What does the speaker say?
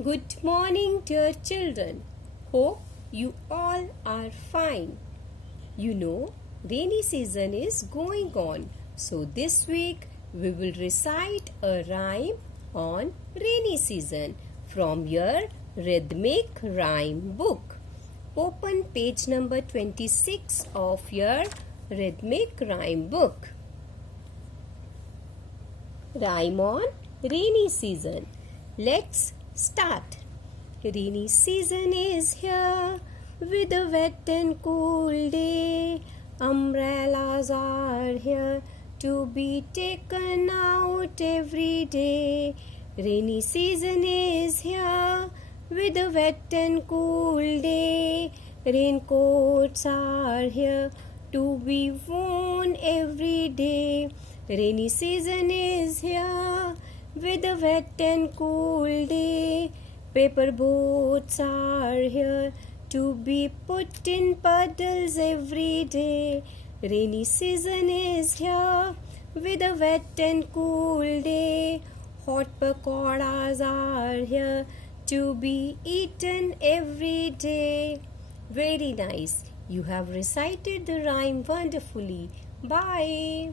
Good morning, dear children. Hope you all are fine. You know, rainy season is going on. So this week we will recite a rhyme on rainy season from your rhythmic rhyme book. Open page number 26 of your rhythmic rhyme book. Rhyme on rainy season. Let's start. Rainy season is here with a wet and cool day. Umbrellas are here to be taken out every day. Rainy season is here with a wet and cool day. Raincoats are here to be worn every day. Rainy season is here with a wet and cool day. Paper boats are here to be put in puddles every day. Rainy season is here with a wet and cool day. Hot pakoras are here to be eaten every day. Very nice. You have recited the rhyme wonderfully. Bye.